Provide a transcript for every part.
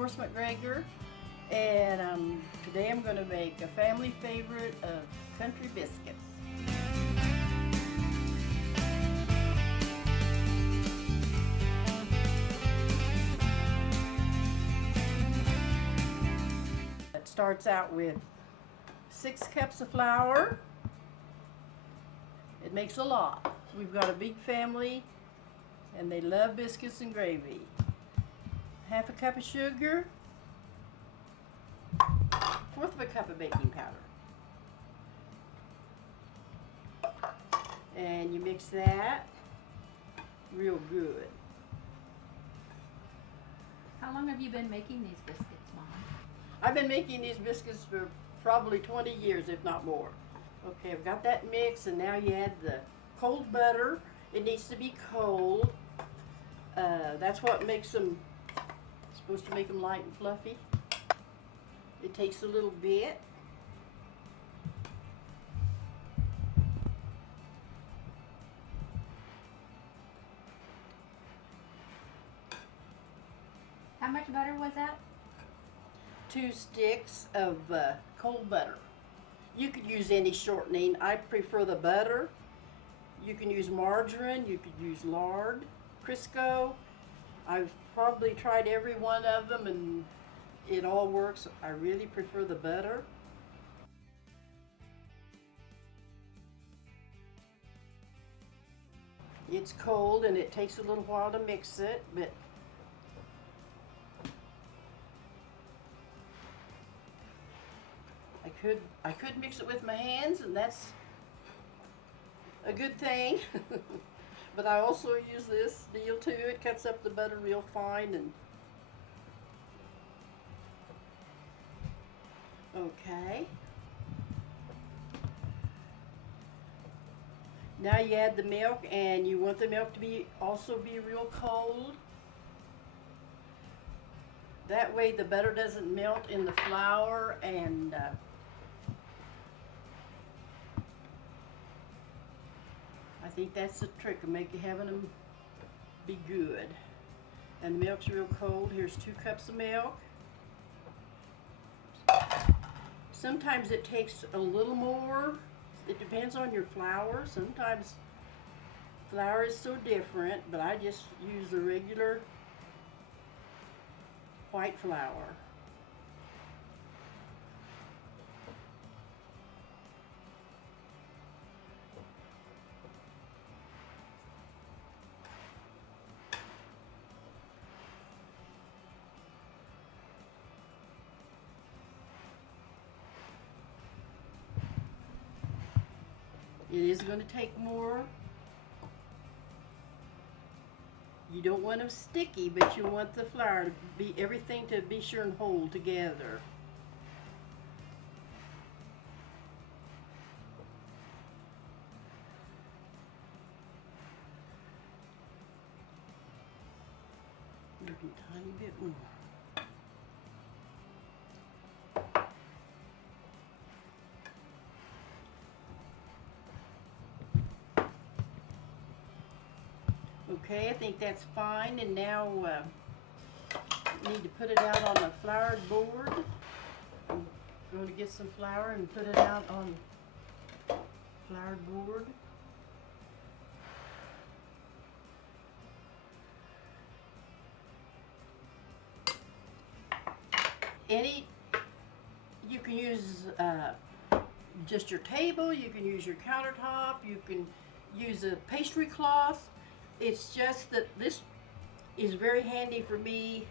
Doris McGregor, and today I'm going to make a family favorite of country biscuits. It starts out with 6 cups of flour. It makes a lot. We've got a big family and they love biscuits and gravy. Half a cup of sugar, 1/4 of a cup of baking powder. And you mix that real good. How long have you been making these biscuits, Mom? I've been making these biscuits for probably 20 years, if not more. Okay, I've got that mix, and now you add the cold butter. It needs to be cold. That's what makes them, supposed to make them light and fluffy. It takes a little bit. How much butter was that? 2 sticks of cold butter. You could use any shortening. I prefer the butter. You can use margarine, you could use lard, Crisco. I've probably tried every one of them and it all works. I really prefer the butter. It's cold and it takes a little while to mix it, but I could mix it with my hands, and that's a good thing. But I also use this deal too. It cuts up the butter real fine. And okay. Now you add the milk, and you want the milk to also be real cold. That way the butter doesn't melt in the flour, and I think that's the trick of having them be good. And the milk's real cold. Here's 2 cups of milk. Sometimes it takes a little more. It depends on your flour. Sometimes flour is so different, but I just use the regular white flour. It is going to take more. You don't want them sticky, but you want the flour to be, everything to be sure and hold together. Maybe a tiny bit more. Okay, I think that's fine, and now need to put it out on a floured board. I'm going to get some flour and put it out on floured board. You can use just your table, you can use your countertop, you can use a pastry cloth. It's just that this is very handy for me,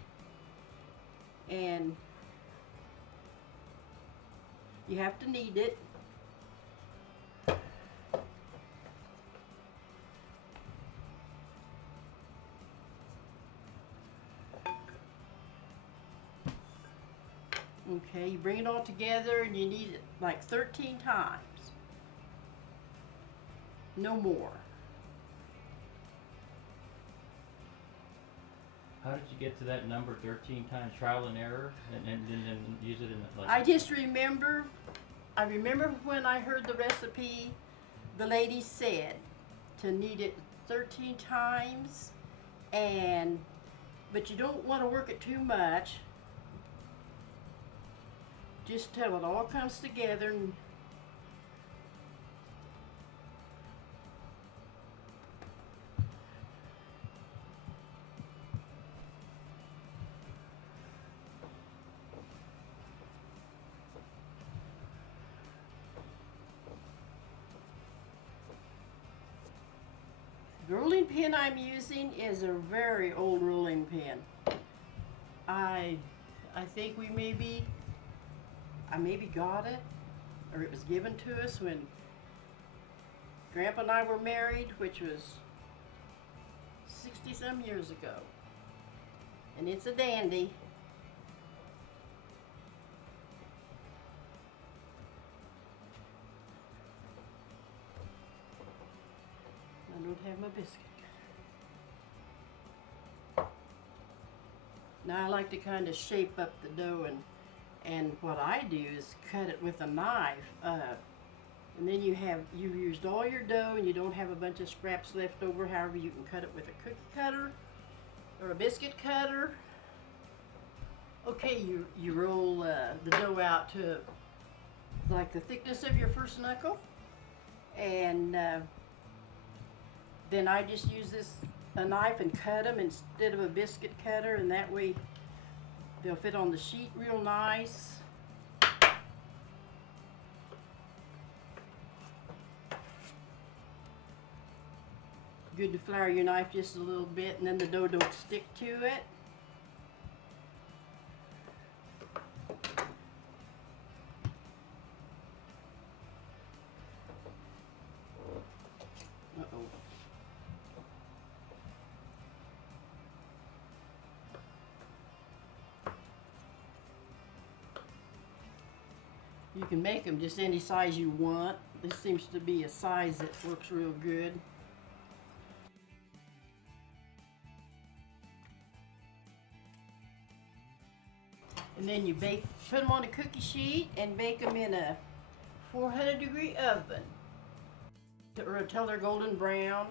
and you have to knead it. Okay, you bring it all together and you knead it like 13 times. No more. How did you get to that number 13 times? Trial and error, and then use it in the, like... I just remember, when I heard the recipe, the lady said to knead it 13 times, but you don't want to work it too much just till it all comes together. And the rolling pin I'm using is a very old rolling pin. I think I maybe got it, or it was given to us when Grandpa and I were married, which was 60 some years ago. And it's a dandy. I don't have my biscuit. Now I like to kind of shape up the dough, and what I do is cut it with a knife, and then you've used all your dough and you don't have a bunch of scraps left over. However, you can cut it with a cookie cutter or a biscuit cutter. Okay, you roll the dough out to like the thickness of your first knuckle, and then I just use a knife and cut them instead of a biscuit cutter, and that way they'll fit on the sheet real nice. Good to flour your knife just a little bit, and then the dough don't stick to it. Uh-oh. You can make them just any size you want. This seems to be a size that works real good. And then you put them on a cookie sheet and bake them in a 400-degree oven until they're golden brown.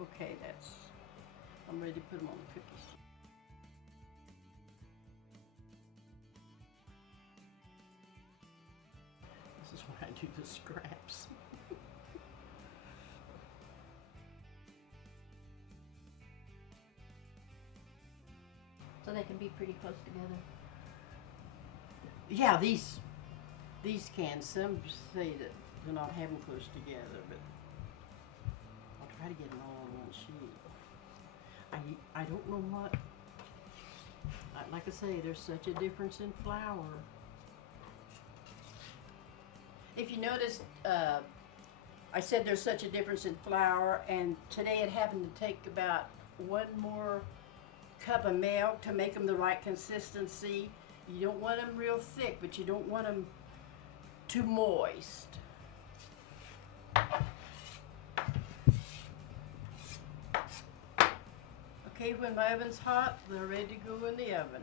Okay, I'm ready to put them on the cookie sheet. This is when I do the scraps. So they can be pretty close together. Yeah, these cans, some say that they're not having close together, but I'll try to get them all on one sheet. I don't know what, like I say, there's such a difference in flour. If you notice, I said there's such a difference in flour, and today it happened to take about 1 more cup of milk to make them the right consistency. You don't want them real thick, but you don't want them too moist. Okay, when my oven's hot, they're ready to go in the oven.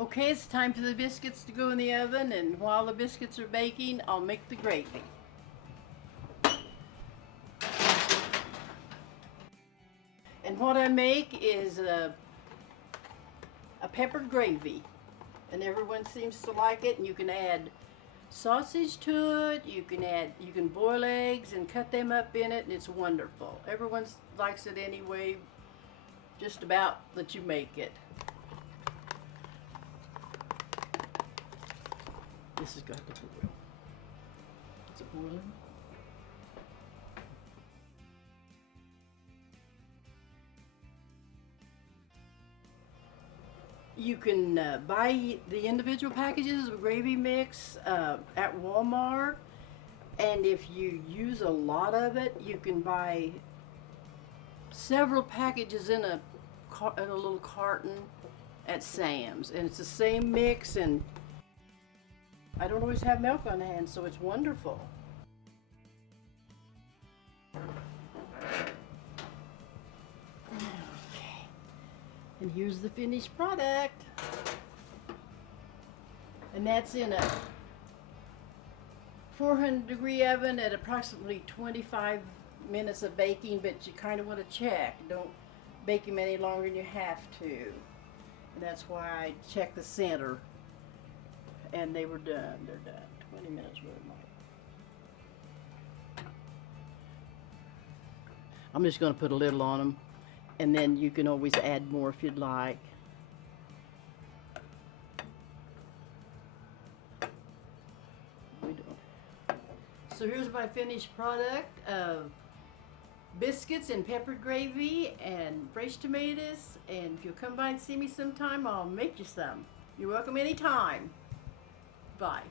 Okay, it's time for the biscuits to go in the oven, and while the biscuits are baking, I'll make the gravy. And what I make is a peppered gravy, and everyone seems to like it. And you can add sausage to it. You can boil eggs and cut them up in it, and it's wonderful. Everyone likes it anyway, just about that you make it. This has got to boil. Is it boiling? You can buy the individual packages of gravy mix at Walmart, and if you use a lot of it, you can buy several packages in a little carton at Sam's, and it's the same mix, and I don't always have milk on hand, so it's wonderful. And here's the finished product. And that's in a 400-degree oven at approximately 25 minutes of baking, but you kind of want to check. Don't bake them any longer than you have to. And that's why I checked the center. And they were done. They're done. 20 minutes worth of light. I'm just going to put a little on them. And then you can always add more if you'd like. So here's my finished product of biscuits and peppered gravy and fresh tomatoes. And if you'll come by and see me sometime, I'll make you some. You're welcome anytime. Bye.